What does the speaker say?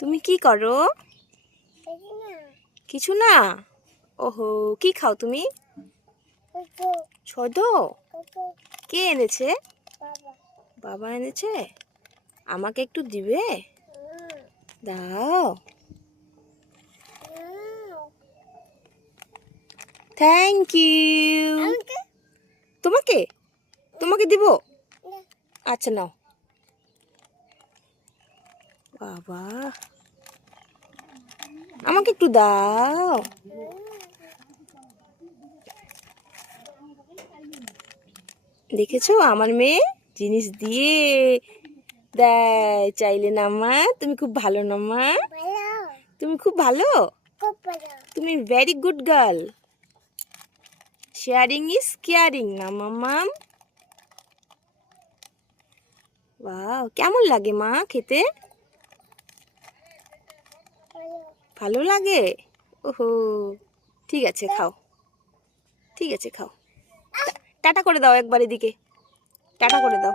তুমি কি করো? কিছু না। ওহো, কি খাও তুমি? সদ? কে এনেছে? বাবা এনেছে। আমাকে একটু দিবে? দাও। Thank you. তোমাকে তোমাকে দিব? আচ্ছা নাও। বাবা, আমাকে একটু দাও। দেখেছো আমার মেয়ে জিনিস দিয়ে দেয় চাইলে না মা? তুমি খুব ভালো না মা? তুমি খুব ভালো। তুমি very good girl. Sharing is caring না মাম্মাম? ওয়াও, কেমন লাগে মা খেতে? ভালো লাগে। ওহো, ঠিক আছে খাও, ঠিক আছে খাও। টাটা করে দাও একবার এদিকে, টাটা করে দাও।